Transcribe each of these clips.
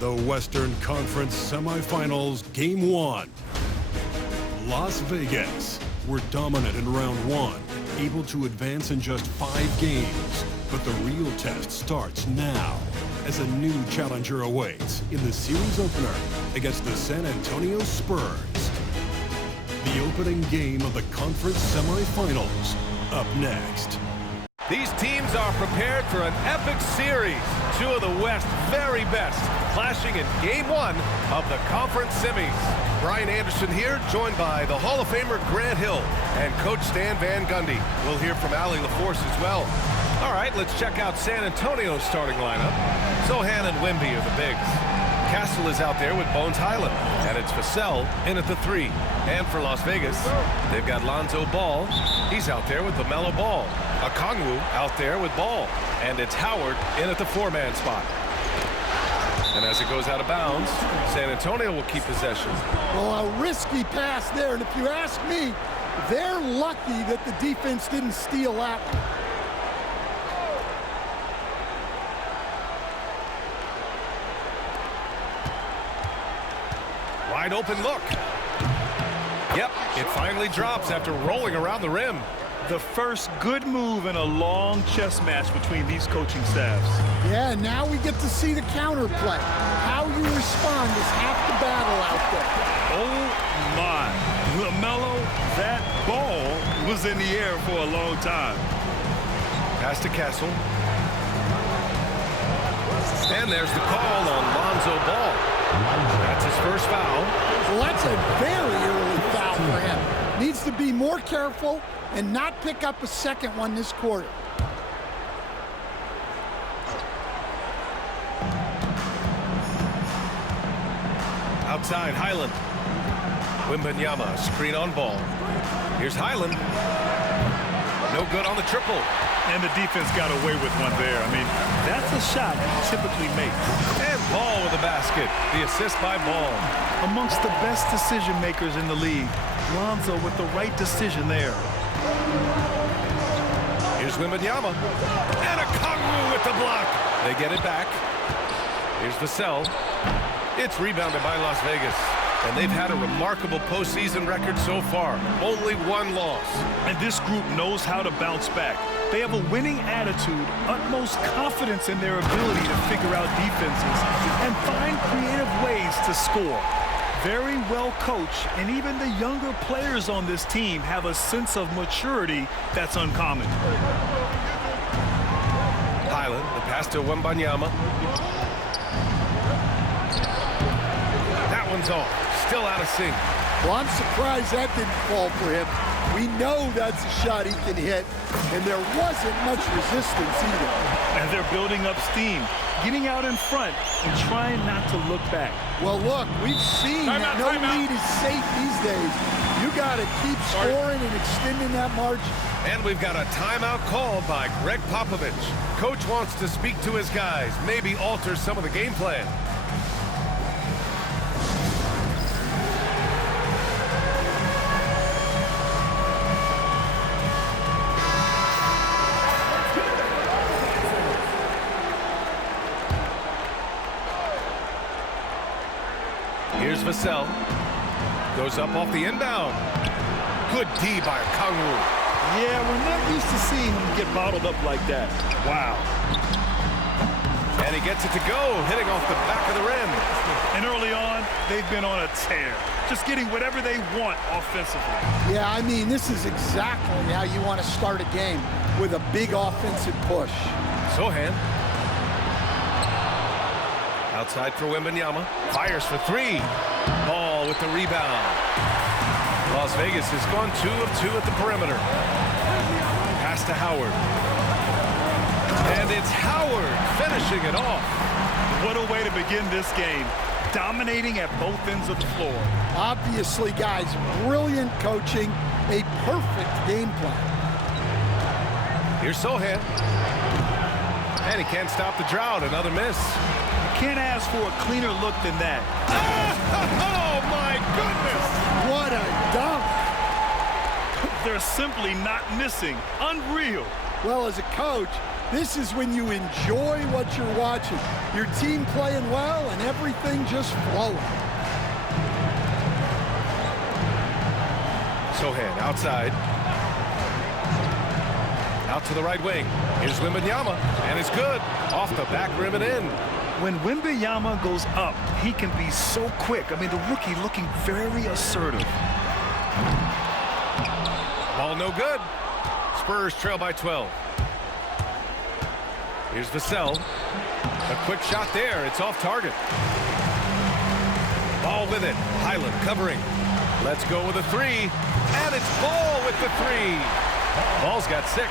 The Western Conference Semifinals, Game 1. Las Vegas were dominant in round 1, able to advance in just 5 games. But the real test starts now as a new challenger awaits in the series opener against the San Antonio Spurs. The opening game of the conference semifinals, up next. These teams are prepared for an epic series. Two of the West's very best clashing in Game 1 of the conference semis. Brian Anderson here, joined by the Hall of Famer Grant Hill and Coach Stan Van Gundy. We'll hear from Allie LaForce as well. All right, let's check out San Antonio's starting lineup. Sohan and Wemby are the bigs. Castle is out there with Bones Highland, and it's Vassell in at the 3. And for Las Vegas, they've got Lonzo Ball. He's out there with LaMelo Ball. Okongwu out there with Ball. And it's Howard in at the 4-man spot. And as it goes out of bounds, San Antonio will keep possession. Well, a risky pass there, and if you ask me, they're lucky that the defense didn't steal that one. Wide open look. Yep, it finally drops after rolling around the rim. The first good move in a long chess match between these coaching staffs. Yeah, now we get to see the counterplay. How you respond is half the battle out there. Oh my, LaMelo, that ball was in the air for a long time. Pass to Castle. And there's the call on Lonzo Ball. That's his first foul. Well, that's a very early foul for him. Needs to be more careful and not pick up a second one this quarter. Outside, Highland. Wembanyama, screen on Ball. Here's Highland. No good on the triple. And the defense got away with one there. I mean, that's a shot he typically makes. And Ball with a basket. The assist by Ball. Amongst the best decision makers in the league, Lonzo with the right decision there. Here's Wembanyama. And Okongwu with the block. They get it back. Here's Vassell. It's rebounded by Las Vegas. And they've had a remarkable postseason record so far. Only 1 loss. And this group knows how to bounce back. They have a winning attitude, utmost confidence in their ability to figure out defenses and find creative ways to score. Very well coached, and even the younger players on this team have a sense of maturity that's uncommon. Highland, the pass to Wembanyama. That one's off. Still out of sync. Well, I'm surprised that didn't fall for him. We know that's a shot he can hit, and there wasn't much resistance either. And they're building up steam, getting out in front and trying not to look back. Well, look, we've seen that no lead is safe these days. You got to keep scoring and extending that margin. And we've got a timeout called by Greg Popovich. Coach wants to speak to his guys, maybe alter some of the game plan. Here's Vassell. Goes up off the inbound. Good D by Okongwu. Yeah, we're not used to seeing him get bottled up like that. Wow. And he gets it to go, hitting off the back of the rim. And early on, they've been on a tear. Just getting whatever they want offensively. Yeah, I mean, this is exactly how you want to start a game, with a big offensive push. Sohan. Outside for Wembanyama. Fires for 3. Ball with the rebound. Las Vegas has gone 2 of 2 at the perimeter. Pass to Howard. And it's Howard finishing it off. What a way to begin this game. Dominating at both ends of the floor. Obviously, guys, brilliant coaching. A perfect game plan. Here's Sohan. And he can't stop the drought. Another miss. Can't ask for a cleaner look than that. Oh, my goodness! What a dunk! They're simply not missing. Unreal. Well, as a coach, This is when you enjoy what you're watching. Your team playing well and everything just flowing. Sohan outside. Out to the right wing. Here's Wembanyama, and it's good. Off the back rim and in. When Wembanyama goes up, he can be so quick. I mean, the rookie looking very assertive. Ball no good. Spurs trail by 12. Here's Vassell. A quick shot there. It's off target. Ball with it. Highland covering. Let's go with a three. And it's Ball with the three. Ball's got 6.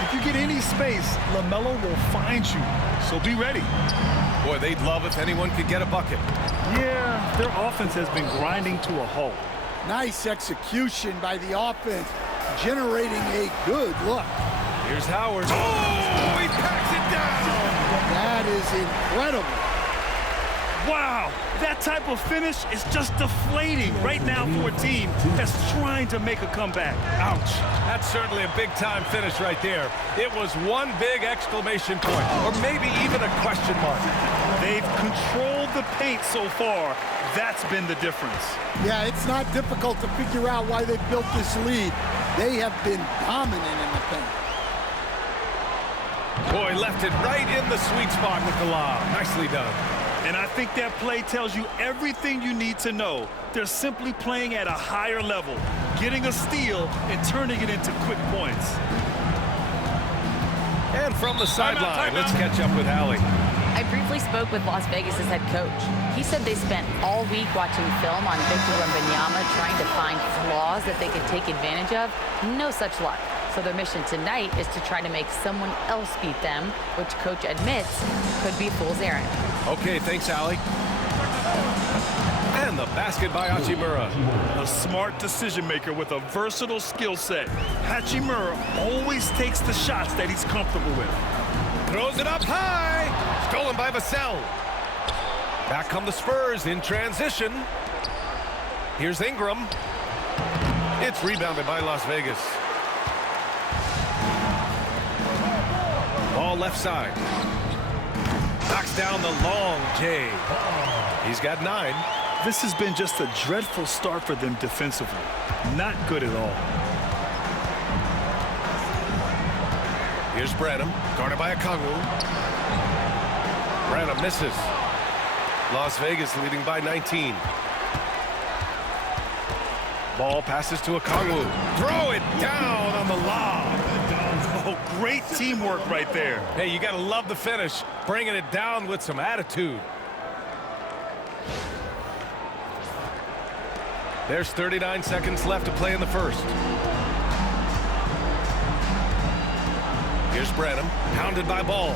If you get any space, LaMelo will find you, so be ready. Boy, they'd love if anyone could get a bucket. Yeah, their offense has been grinding to a halt. Nice execution by the offense, generating a good look. Here's Howard. Oh, he packs it down. That is incredible. Wow, that type of finish is just deflating right now for a team that's trying to make a comeback. Ouch. That's certainly a big-time finish right there. It was one big exclamation point, or maybe even a question mark. They've controlled the paint so far. That's been the difference. Yeah, it's not difficult to figure out why they built this lead. They have been dominant in the paint. Boy, left it right in the sweet spot with the lob. Nicely done. And I think that play tells you everything you need to know. They're simply playing at a higher level, getting a steal and turning it into quick points. And from the sideline, let's catch up with Allie. I briefly spoke with Las Vegas' head coach. He said they spent all week watching film on Victor Wembanyama, trying to find flaws that they could take advantage of. No such luck. So their mission tonight is to try to make someone else beat them, which coach admits could be fool's errand. Okay, thanks, Allie. And the basket by Hachimura. A smart decision maker with a versatile skill set. Hachimura always takes the shots that he's comfortable with. Throws it up high. Stolen by Vassell. Back come the Spurs in transition. Here's Ingram. It's rebounded by Las Vegas. Ball left side. Knocks down the long J. He's got 9. This has been just a dreadful start for them defensively. Not good at all. Here's Branham, guarded by Okongwu. Branham misses. Las Vegas leading by 19. Ball passes to Okongwu. Throw it down on the lob. Oh, great teamwork right there. Hey, you got to love the finish, bringing it down with some attitude. There's 39 seconds left to play in the first. Here's Branham, pounded by Ball.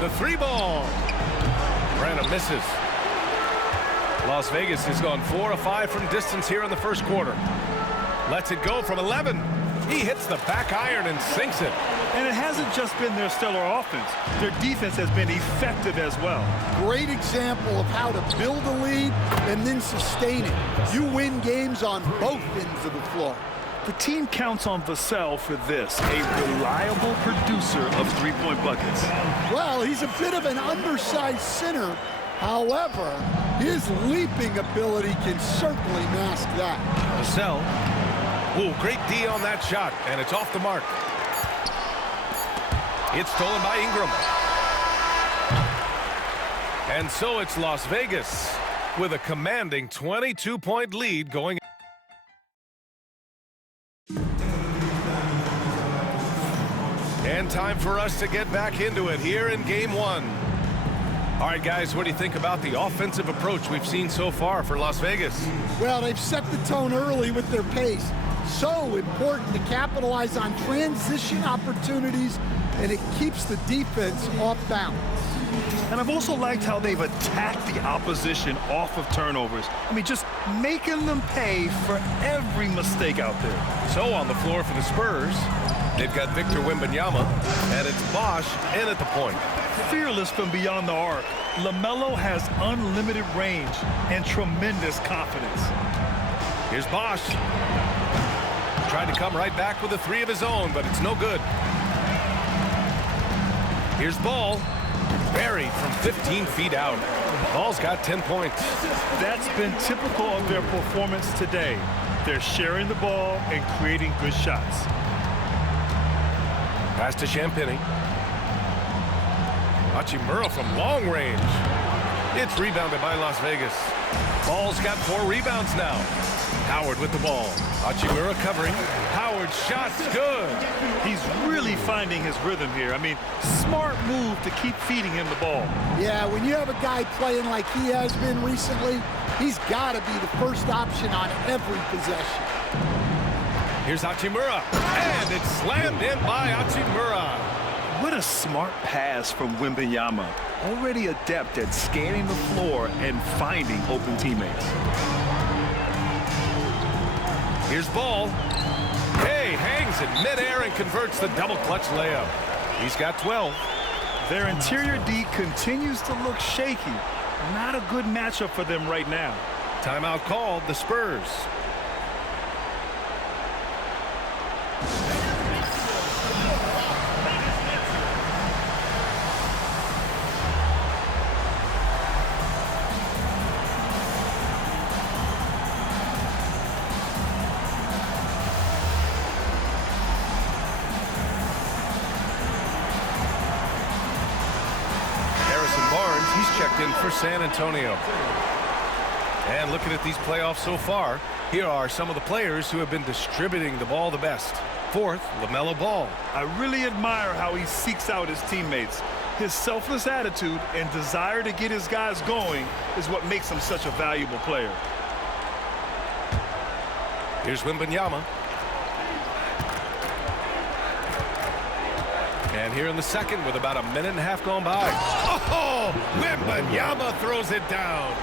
The 3 ball. Branham misses. Las Vegas has gone 4 of 5 from distance here in the first quarter. Lets it go from 11. He hits the back iron and sinks it. And it hasn't just been their stellar offense. Their defense has been effective as well. Great example of how to build a lead and then sustain it. You win games on both ends of the floor. The team counts on Vassell for this, a reliable producer of three-point buckets. Well, he's a bit of an undersized center. However, his leaping ability can certainly mask that. Vassell. Ooh, great D on that shot, and it's off the mark. It's stolen by Ingram. And so it's Las Vegas with a commanding 22-point lead going. And time for us to get back into it here in Game 1. All right, guys, what do you think about the offensive approach we've seen so far for Las Vegas? Well, they've set the tone early with their pace. So important to capitalize on transition opportunities, and it keeps the defense off balance. And I've also liked how they've attacked the opposition off of turnovers. I mean, just making them pay for every mistake out there. So on the floor for the Spurs, they've got Victor Wembanyama, and it's Bosch in at the point. Fearless from beyond the arc, LaMelo has unlimited range and tremendous confidence. Here's Bosch. Tried to come right back with a 3 of his own, but it's no good. Here's Ball. Buried from 15 feet out. Ball's got 10 points. That's been typical of their performance today. They're sharing the ball and creating good shots. Pass to Champagny. Hachimura from long range. It's rebounded by Las Vegas. Ball's got 4 rebounds now. Howard with the ball. Hachimura covering. Howard's shot's good. He's really finding his rhythm here. I mean, smart move to keep feeding him the ball. Yeah, when you have a guy playing like he has been recently, he's got to be the first option on every possession. Here's Hachimura. And it's slammed in by Hachimura. What a smart pass from Wembanyama. Already adept at scanning the floor and finding open teammates. Here's Ball. Hey, hangs in midair and converts the double clutch layup. He's got 12. Their interior D continues to look shaky. Not a good matchup for them right now. Timeout called, the Spurs. He's checked in for San Antonio. And looking at these playoffs so far, here are some of the players who have been distributing the ball the best. Fourth, LaMelo Ball. I really admire how he seeks out his teammates. His selfless attitude and desire to get his guys going is what makes him such a valuable player. Here's Wembanyama. And here in the second with about a minute and a half gone by. Oh, Wembanyama throws it down.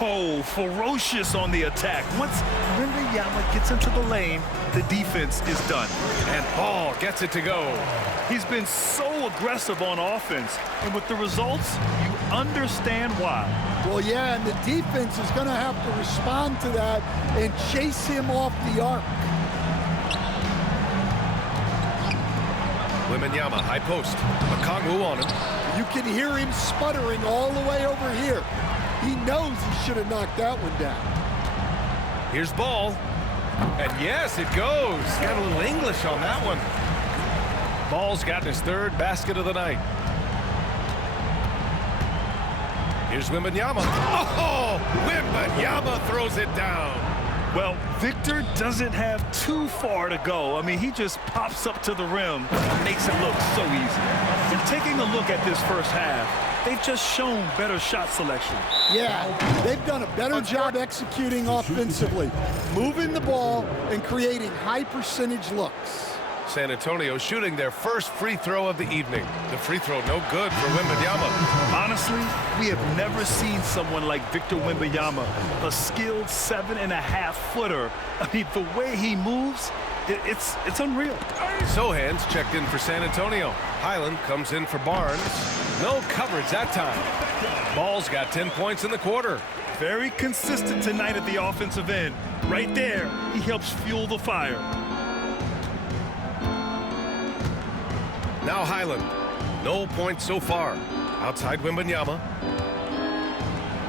Oh, ferocious on the attack. Once Wembanyama gets into the lane, the defense is done. And Ball gets it to go. He's been so aggressive on offense, and with the results, you understand why. Well, yeah, and the defense is going to have to respond to that and chase him off the arc. Wembanyama, high post. Okongwu on him. You can hear him sputtering all the way over here. He knows he should have knocked that one down. Here's Ball. And yes, it goes. Got a little English on that one. Ball's gotten his third basket of the night. Here's Wembanyama. Oh, Wembanyama throws it down. Well, Victor doesn't have too far to go. I mean, he just pops up to the rim, makes it look so easy. And taking a look at this first half, they've just shown better shot selection. Yeah, they've done a better job executing offensively, moving the ball and creating high percentage looks. San Antonio shooting their first free throw of the evening. The free throw no good for Wembanyama. Honestly, we have never seen someone like Victor Wembanyama, a skilled 7.5-footer. I mean, the way he moves, it's unreal. Sohan's checked in for San Antonio. Highland comes in for Barnes. No coverage that time. Ball's got 10 points in the quarter. Very consistent tonight at the offensive end. Right there, he helps fuel the fire. Now Highland. No points so far. Outside Wembanyama.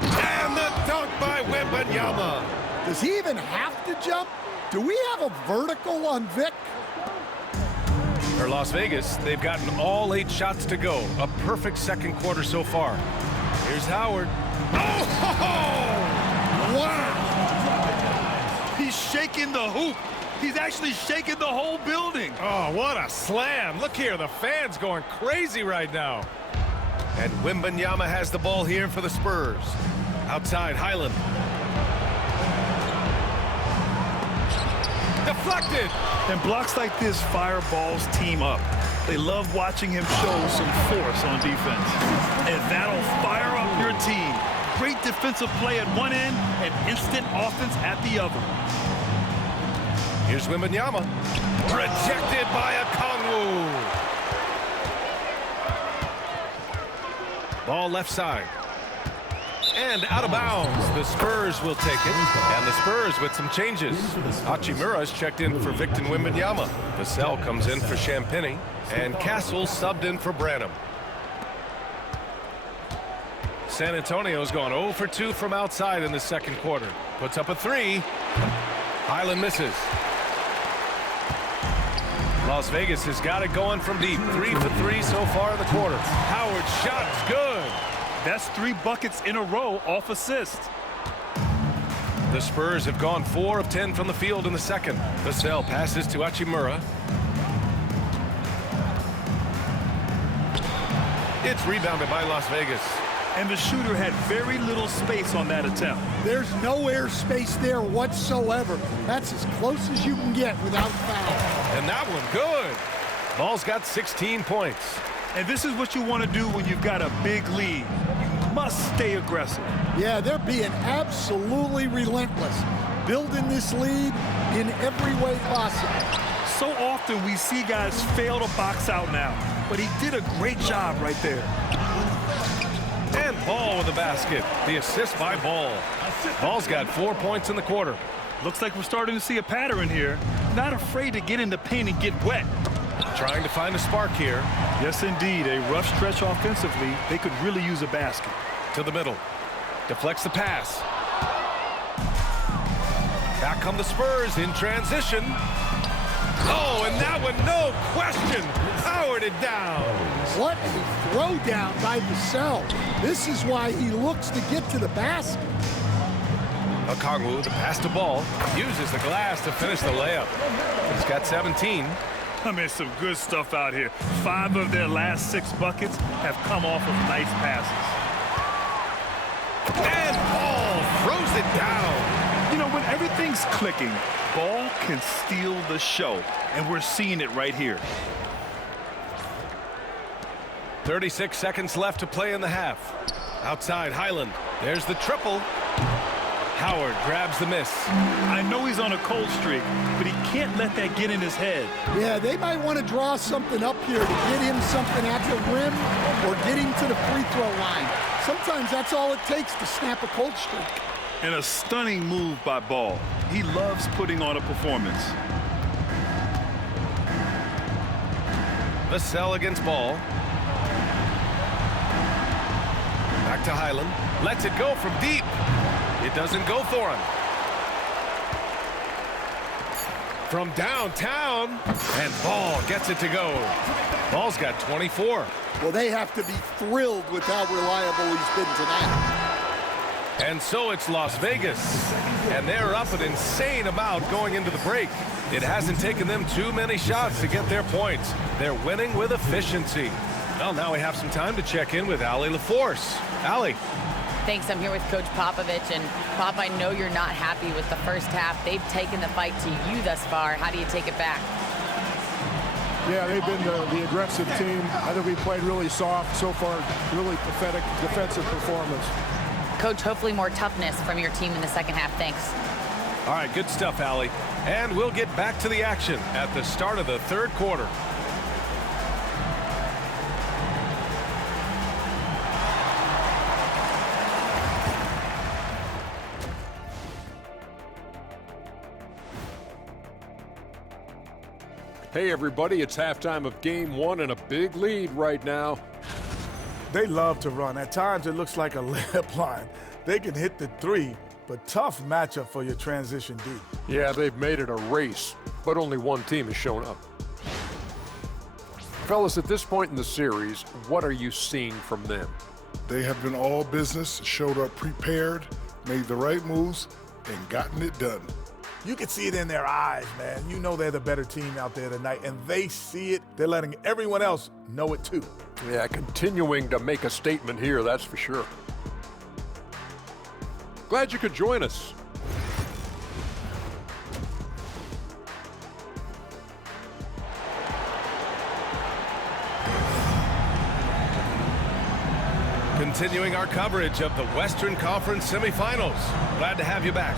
And the dunk by Wembanyama. Does he even have to jump? Do we have a vertical on Vic? For Las Vegas, they've gotten all 8 shots to go. A perfect second quarter so far. Here's Howard. Oh! Wow! He's shaking the hoop. He's actually shaking the whole building. Oh, what a slam. Look here, the fans going crazy right now. And Wembanyama has the ball here for the Spurs. Outside, Highland. Deflected. And blocks like this fire Ball's team up. They love watching him show some force on defense. And that'll fire up your team. Great defensive play at one end and instant offense at the other. Here's Wembanyama. Rejected by Okongwu. Ball left side. And out of bounds. The Spurs will take it. And the Spurs with some changes. Hachimura's checked in for Victor Wembanyama. Vassell comes in for Champagny. And Castle subbed in for Branham. San Antonio's gone 0 for 2 from outside in the second quarter. Puts up a 3. Highland misses. Las Vegas has got it going from deep. 3 for 3 so far in the quarter. Howard's shot's good. That's 3 buckets in a row off assist. The Spurs have gone 4 of 10 from the field in the second. Vassell passes to Hachimura. It's rebounded by Las Vegas. And the shooter had very little space on that attempt. There's no air space there whatsoever. That's as close as you can get without foul. And that one good. Ball's got 16 points. And this is what you want to do when you've got a big lead. You must stay aggressive. Yeah, they're being absolutely relentless, building this lead in every way possible. So often we see guys fail to box out now, but he did a great job right there. And Ball with the basket. The assist by Ball. Ball's got 4 points in the quarter. Looks like we're starting to see a pattern here. Not afraid to get in the paint and get wet. Trying to find a spark here. Yes, indeed. A rough stretch offensively. They could really use a basket. To the middle. Deflects the pass. Back come the Spurs in transition. Oh, and that one, no question. Powered it down. What a throwdown by Vassell. This is why he looks to get to the basket. Okongwu, the pass to Ball, uses the glass to finish the layup. He's got 17. I mean, some good stuff out here. 5 of their last 6 buckets have come off of nice passes. And Ball throws it down. You know, when everything's clicking, Ball can steal the show, and we're seeing it right here. 36 seconds left to play in the half. Outside Highland. There's the triple. Howard grabs the miss. I know he's on a cold streak, but he can't let that get in his head. Yeah, they might want to draw something up here to get him something at the rim or get him to the free throw line. Sometimes that's all it takes to snap a cold streak. And a stunning move by Ball. He loves putting on a performance. Vassell against Ball. Back to Highland. Lets it go from deep. It doesn't go for him. From downtown. And Ball gets it to go. Ball's got 24. Well, they have to be thrilled with how reliable he's been tonight. And so it's Las Vegas. And they're up an insane amount going into the break. It hasn't taken them too many shots to get their points. They're winning with efficiency. Well, now we have some time to check in with Allie LaForce. Allie. Thanks. I'm here with Coach Popovich. And Pop, I know you're not happy with the first half. They've taken the fight to you thus far. How do you take it back? Yeah, they've been the aggressive team. I think we played really soft so far. Really pathetic defensive performance. Coach, hopefully more toughness from your team in the second half. Thanks. All right, good stuff, Allie. And we'll get back to the action at the start of the third quarter. Hey everybody, it's halftime of game 1 and a big lead right now. They love to run. At times it looks like a layup line. They can hit the 3, but tough matchup for your transition D. Yeah, they've made it a race, but only one team has shown up. Fellas, at this point in the series, what are you seeing from them? They have been all business, showed up prepared, made the right moves, and gotten it done. You can see it in their eyes, man. You know they're the better team out there tonight, and they see it. They're letting everyone else know it too. Yeah, continuing to make a statement here, that's for sure. Glad you could join us. Continuing our coverage of the Western Conference semifinals. Glad to have you back.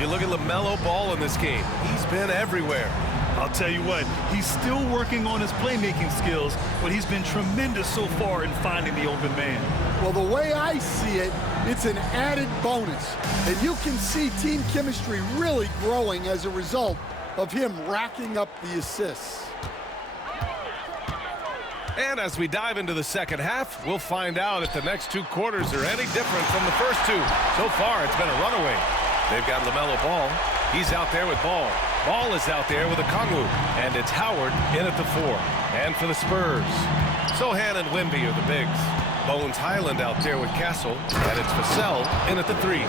You look at LaMelo Ball in this game. He's been everywhere. I'll tell you what, he's still working on his playmaking skills, but he's been tremendous so far in finding the open man. Well, the way I see it, it's an added bonus. And you can see team chemistry really growing as a result of him racking up the assists. And as we dive into the second half, we'll find out if the next two quarters are any different from the first two. So far, it's been a runaway. They've got LaMelo Ball. He's out there with Ball. Ball is out there with Okongwu. And it's Howard in at the 4. And for the Spurs, Sohan and Wemby are the bigs. Bones Highland out there with Castle. And it's Vassell in at the 3.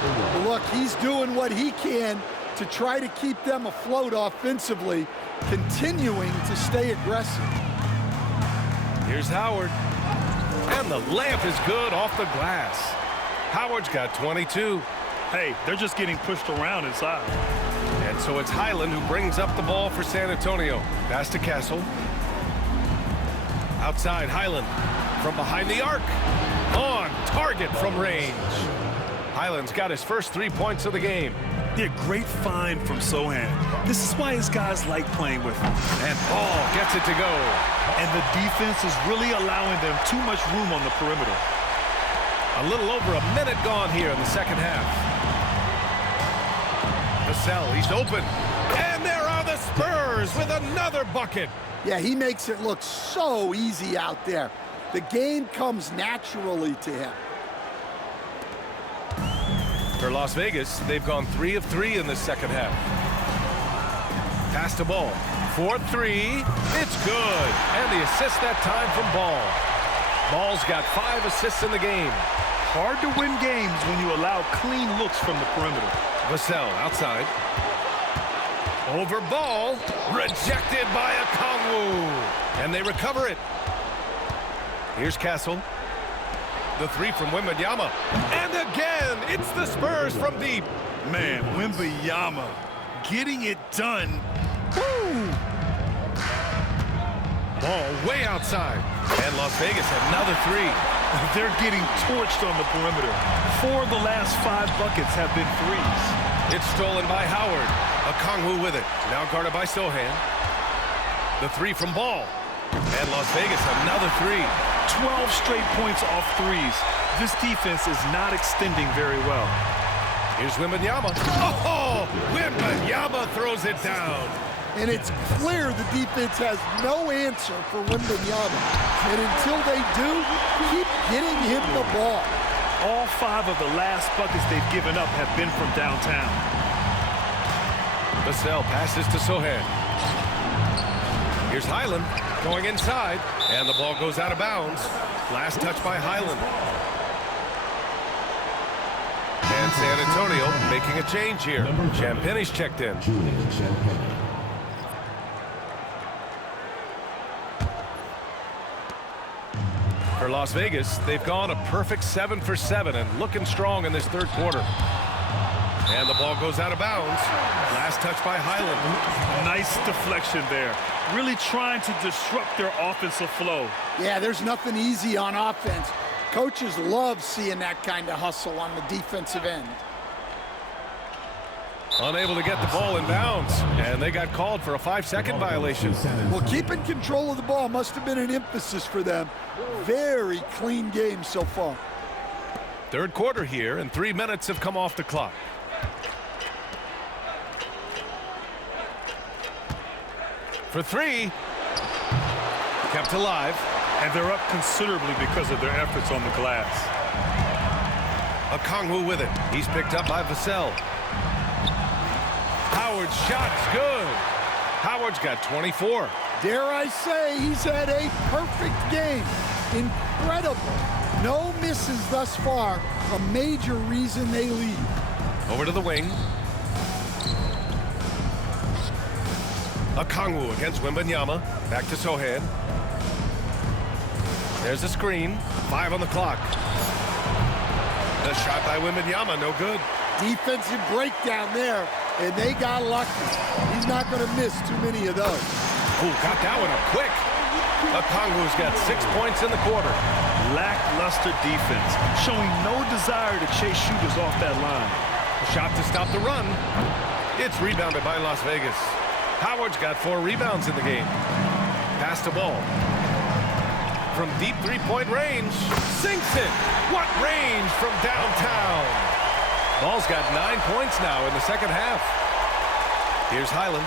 Look, he's doing what he can to try to keep them afloat offensively, continuing to stay aggressive. Here's Howard. And the layup is good off the glass. Howard's got 22. Hey, they're just getting pushed around inside. And so it's Highland who brings up the ball for San Antonio. Pass to Castle. Outside, Highland from behind the arc. On target from range. Highland's got his first 3 points of the game. Yeah, great find from Sohan. This is why his guys like playing with him. And Ball gets it to go. And the defense is really allowing them too much room on the perimeter. A little over a minute gone here in the second half. Vassell, he's open. And there are the Spurs with another bucket. Yeah, he makes it look so easy out there. The game comes naturally to him. For Las Vegas, they've gone 3 of 3 in the second half. Pass to Ball. 4-3. It's good. And the assist that time from Ball. Ball's got 5 assists in the game. Hard to win games when you allow clean looks from the perimeter. Vassell outside. Over Ball. Rejected by Okongwu. And they recover it. Here's Castle. The 3 from Wembanyama. And again, it's the Spurs from deep. Man, Wembanyama getting it done. Woo! Ball way outside. And Las Vegas another 3. They're getting torched on the perimeter. 4 of the last 5 buckets have been threes. It's stolen by Howard. Okongwu with it. Now guarded by Sohan. The 3 from Ball. And Las Vegas another 3. 12 straight points off threes. This defense is not extending very well. Here's Wembanyama. Oh! Wembanyama throws it down. And it's clear the defense has no answer for Wembanyama. And until they do, keep getting him the ball. All 5 of the last buckets they've given up have been from downtown. Vassell passes to Sohan. Here's Highland going inside, and the ball goes out of bounds. Last touch by Highland. And San Antonio making a change here. Champagne's checked in. For Las Vegas, they've gone a perfect 7 for 7 and looking strong in this third quarter. And the ball goes out of bounds. Last touch by Highland. Nice deflection there. Really trying to disrupt their offensive flow. Yeah, there's nothing easy on offense. Coaches love seeing that kind of hustle on the defensive end. Unable to get the ball in bounds, and they got called for a 5-second violation. Well, keeping control of the ball must have been an emphasis for them. Very clean game so far. Third quarter here, and 3 minutes have come off the clock. For 3. Kept alive. And they're up considerably because of their efforts on the glass. Okongwu with it. He's picked up by Vassell. Howard's shot's good. Howard's got 24. Dare I say, he's had a perfect game. Incredible. No misses thus far. A major reason they lead. Over to the wing. Okongwu against Wembanyama. Back to Sohan. There's a screen. 5 on the clock. The shot by Wembanyama, no good. Defensive breakdown there, and they got lucky. He's not going to miss too many of those. Oh, got that one up quick. Okongwu's got 6 points in the quarter. Lackluster defense, showing no desire to chase shooters off that line. A shot to stop the run. It's rebounded by Las Vegas. Howard's got 4 rebounds in the game. Pass to Ball. From deep three-point range. Sinks it. What range from downtown. Ball's got 9 points now in the second half. Here's Highland.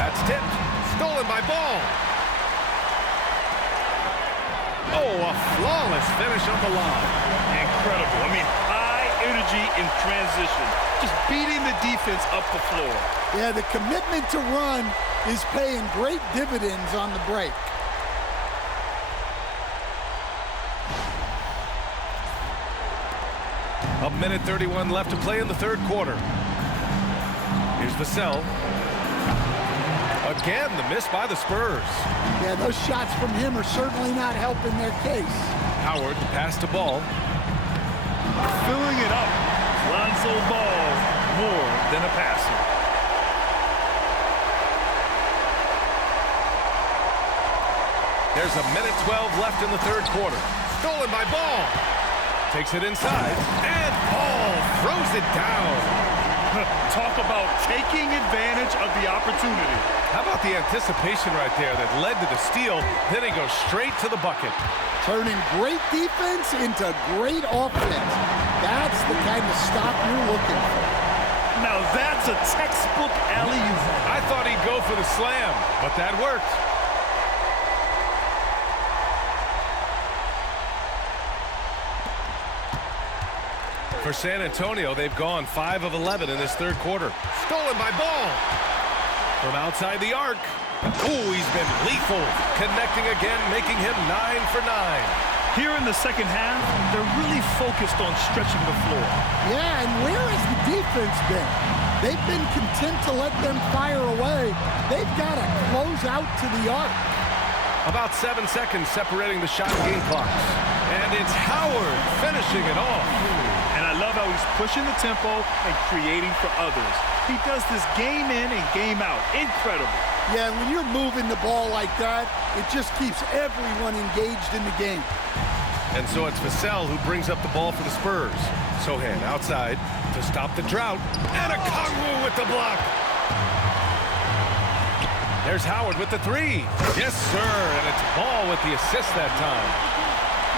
That's tipped. Stolen by Ball. Oh, a flawless finish on the line. Incredible. I mean, high energy in transition. Just beating the defense up the floor. Yeah, the commitment to run is paying great dividends on the break. A minute 31 left to play in the third quarter. Here's Vassell. Again, the miss by the Spurs. Yeah, those shots from him are certainly not helping their case. Howard, pass to Ball. Filling it up. Lonzo Ball, more than a passer. There's a minute 12 left in the third quarter. Stolen by Ball. Takes it inside, and Ball throws it down. Talk about taking advantage of the opportunity. How about the anticipation right there that led to the steal, then he goes straight to the bucket. Turning great defense into great offense. That's the kind of stop you're looking for. Now that's a textbook alley-oop. I thought he'd go for the slam, but that worked. For San Antonio, they've gone 5 of 11 in this third quarter. Stolen by Ball. From outside the arc. Ooh, he's been lethal. Connecting again, making him 9 for 9. Here in the second half, they're really focused on stretching the floor. Yeah, and where has the defense been? They've been content to let them fire away. They've got to close out to the arc. About 7 seconds separating the shot game clocks. And it's Howard finishing it off. And I love how he's pushing the tempo and creating for others. He does this game in and game out. Incredible. Yeah, when you're moving the ball like that, it just keeps everyone engaged in the game. And so it's Vassell who brings up the ball for the Spurs. Sohan outside to stop the drought. And a Kongwu with the block. There's Howard with the three. Yes, sir. And it's Ball with the assist that time.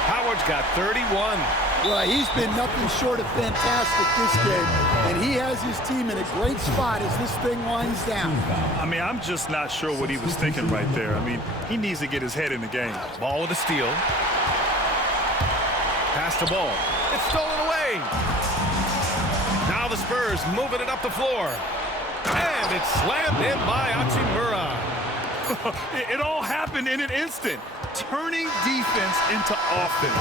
Howard's got 31. Well, he's been nothing short of fantastic this game, and he has his team in a great spot as this thing winds down. I mean, I'm just not sure what he was thinking right there. I mean, he needs to get his head in the game. Ball with a steal. Pass to Ball. It's stolen away. Now the Spurs moving it up the floor. And it's slammed in by Hachimura. It all happened in an instant. Turning defense into offense.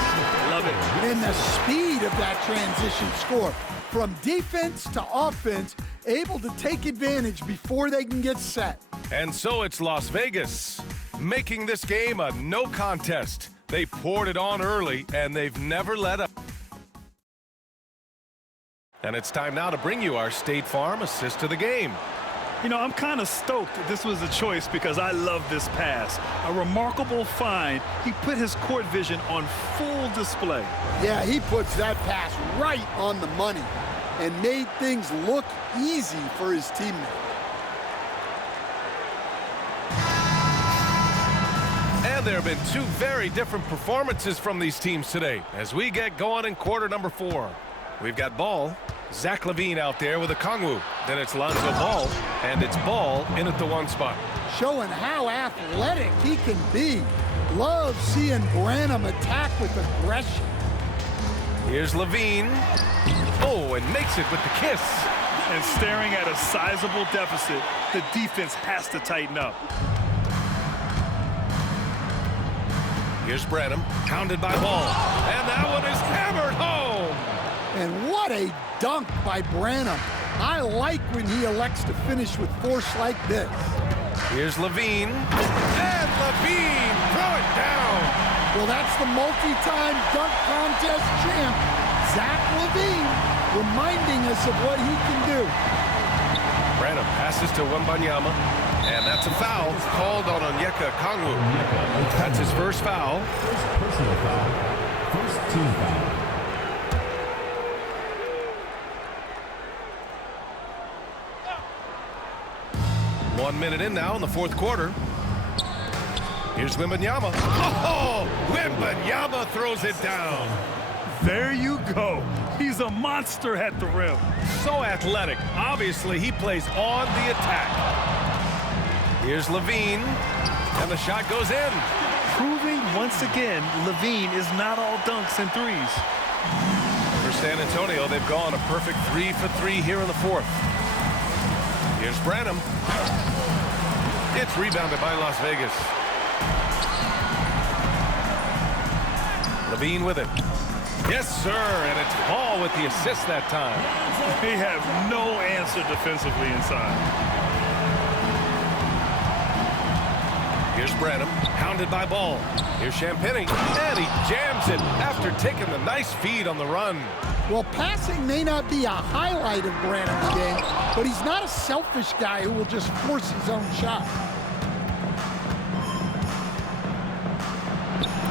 Love it. And the speed of that transition score. From defense to offense, able to take advantage before they can get set. And so it's Las Vegas, making this game a no contest. They poured it on early, and they've never let up. And it's time now to bring you our State Farm assist of the game. You know, I'm kind of stoked this was a choice because I love this pass. A remarkable find. He put his court vision on full display. Yeah, he puts that pass right on the money and made things look easy for his teammate. And there have been two very different performances from these teams today as we get going in quarter number 4. We've got Ball. Zach LaVine out there with a Kongwu. Then it's Lonzo Ball, and it's Ball in at the 1 spot. Showing how athletic he can be. Love seeing Branham attack with aggression. Here's LaVine. Oh, and makes it with the kiss. And staring at a sizable deficit, the defense has to tighten up. Here's Branham, pounded by Ball. And that one is hammered home. And what a dunk by Branham. I like when he elects to finish with force like this. Here's LaVine. And LaVine throw it down. Well, that's the multi-time dunk contest champ, Zach LaVine, reminding us of what he can do. Branham passes to Wembanyama. And that's a foul called on Onyeka Kongwu. That's his first foul. First personal foul. First team foul. One minute in now in the fourth quarter. Here's Wembanyama. Oh, Wembanyama throws it down. There you go. He's a monster at the rim. So athletic. Obviously, he plays on the attack. Here's Levine, and the shot goes in. Proving once again, Levine is not all dunks and threes. For San Antonio, they've gone a perfect 3 for 3 here in the fourth. Here's Branham. It's rebounded by Las Vegas. Levine with it. Yes, sir, and it's Ball with the assist that time. They have no answer defensively inside. Here's Branham, hounded by Ball. Here's Champagny, and he jams it after taking the nice feed on the run. Well, passing may not be a highlight of Branham's game, but he's not a selfish guy who will just force his own shot.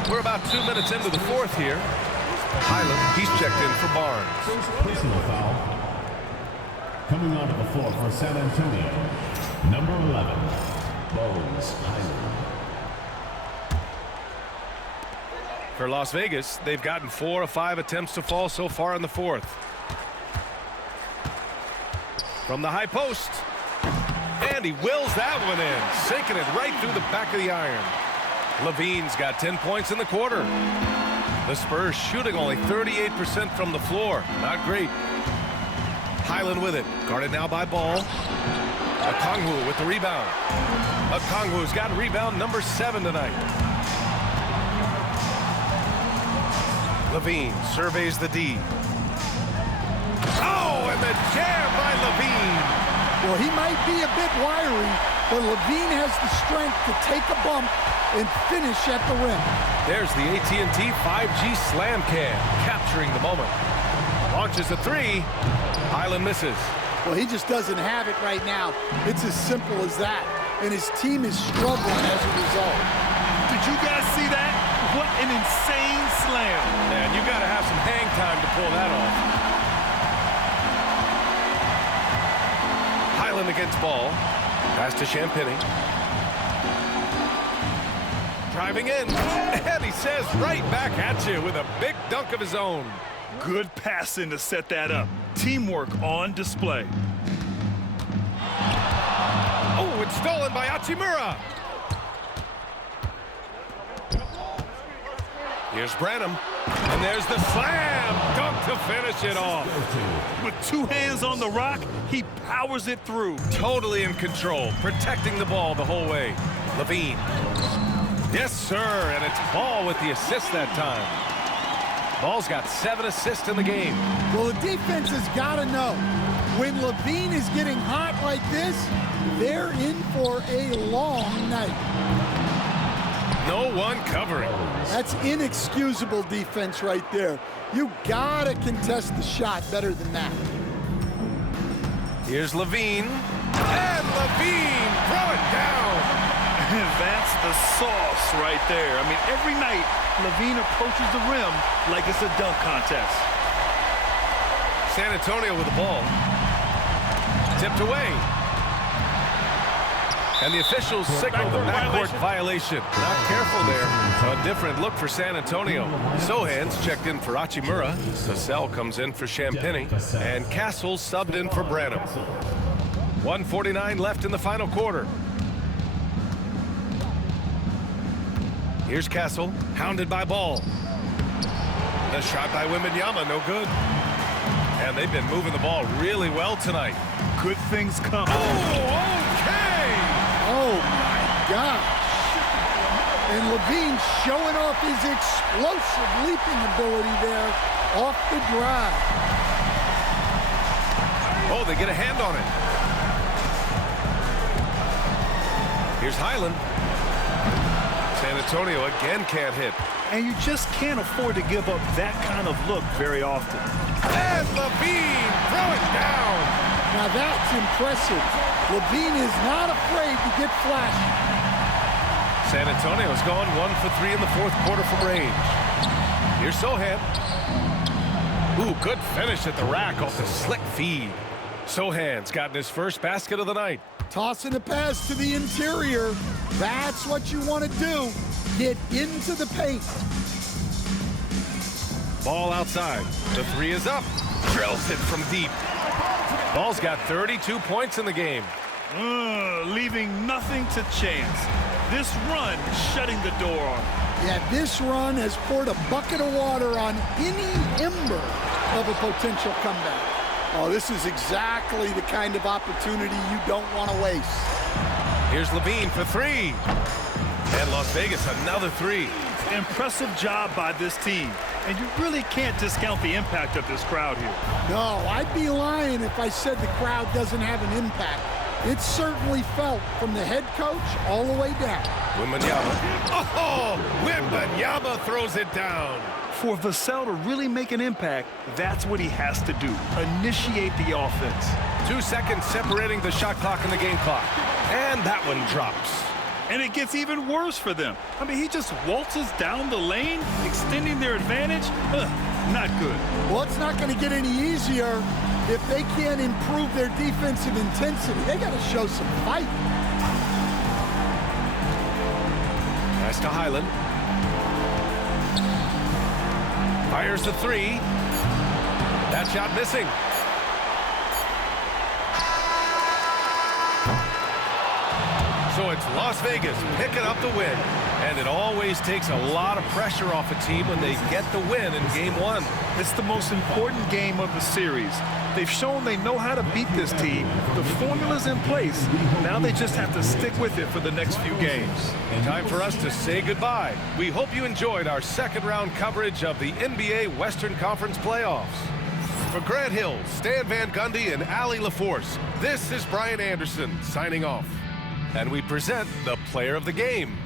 We're about 2 minutes into the fourth here. Highland, he's checked in for Barnes. Personal foul. Coming onto the floor for San Antonio, number 11, Bones Highland. For Las Vegas, they've gotten 4 of 5 attempts to fall so far in the fourth. From the high post. And he wills that one in, sinking it right through the back of the iron. Levine's got 10 points in the quarter. The Spurs shooting only 38% from the floor. Not great. Highland with it. Guarded now by Ball. Okongwu with the rebound. Okongwu's got rebound number 7 tonight. Levine surveys the D. Oh, and the jam by Levine. Well, he might be a bit wiry, but Levine has the strength to take a bump and finish at the rim. There's the AT&T 5G slam cam, capturing the moment. Launches a 3. Highland misses. Well, he just doesn't have it right now. It's as simple as that. And his team is struggling as a result. Did you guys see that? What an insane slam. Man, you got to have some hang time to pull that off. Highland against Ball. Pass to Champagny. Driving in, and he says right back at you with a big dunk of his own. Good passing to set that up. Teamwork on display. Oh, it's stolen by Hachimura. Here's Branham, and there's the slam dunk to finish it off. With 2 hands on the rock, he powers it through. Totally in control, protecting the ball the whole way. Levine. Yes, sir, and it's Ball with the assist that time. Ball's got 7 assists in the game. Well, the defense has got to know, when Levine is getting hot like this, they're in for a long night. No one covering. That's inexcusable defense right there. You got to contest the shot better than that. Here's Levine, and Levine throw it down. That's the sauce right there. I mean, every night, Levine approaches the rim like it's a dunk contest. San Antonio with the ball. Tipped away. And the officials signal the backcourt violation. Not careful there. A different look for San Antonio. Sohan's checked in for Hachimura. Cassell comes in for Champagny. And Castle subbed in for Branham. 1:49 left in the final quarter. Here's Castle, hounded by Ball. The shot by Wembanyama, no good. And they've been moving the ball really well tonight. Good things come. Oh, okay! Oh, my gosh. And Levine showing off his explosive leaping ability there off the drive. Oh, they get a hand on it. Here's Highland. San Antonio again can't hit. And you just can't afford to give up that kind of look very often. And Levine, throw it down. Now that's impressive. Levine is not afraid to get flashy. San Antonio's gone 1 for 3 in the fourth quarter from range. Here's Sohan. Ooh, good finish at the rack off the slick feed. Sohan's gotten his first basket of the night. Tossing a pass to the interior. That's what you want to do. Get into the paint. Ball outside. The 3 is up. Drills it from deep. Ball's got 32 points in the game. Leaving nothing to chance. This run shutting the door on him. Yeah, this run has poured a bucket of water on any ember of a potential comeback. Oh, this is exactly the kind of opportunity you don't want to waste. Here's Levine for three. And Las Vegas, another three. Impressive job by this team. And you really can't discount the impact of this crowd here. No, I'd be lying if I said the crowd doesn't have an impact. It's certainly felt from the head coach all the way down. Wembanyama. Oh, Wembanyama throws it down. For Vassell to really make an impact, that's what he has to do. Initiate the offense. 2 seconds separating the shot clock and the game clock. And that one drops. And it gets even worse for them. I mean, he just waltzes down the lane, extending their advantage. Not good. Well, it's not going to get any easier if they can't improve their defensive intensity. They got to show some fight. Pass to Highland. Fires the three. That shot missing. So it's Las Vegas picking up the win. And it always takes a lot of pressure off a team when they get the win in Game 1. It's the most important game of the series. They've shown they know how to beat this team. The formula's in place. Now they just have to stick with it for the next few games. Time for us to say goodbye. We hope you enjoyed our second-round coverage of the NBA Western Conference playoffs. For Grant Hill, Stan Van Gundy, and Allie LaForce, this is Brian Anderson signing off. And we present the player of the game,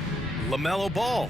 LaMelo Ball.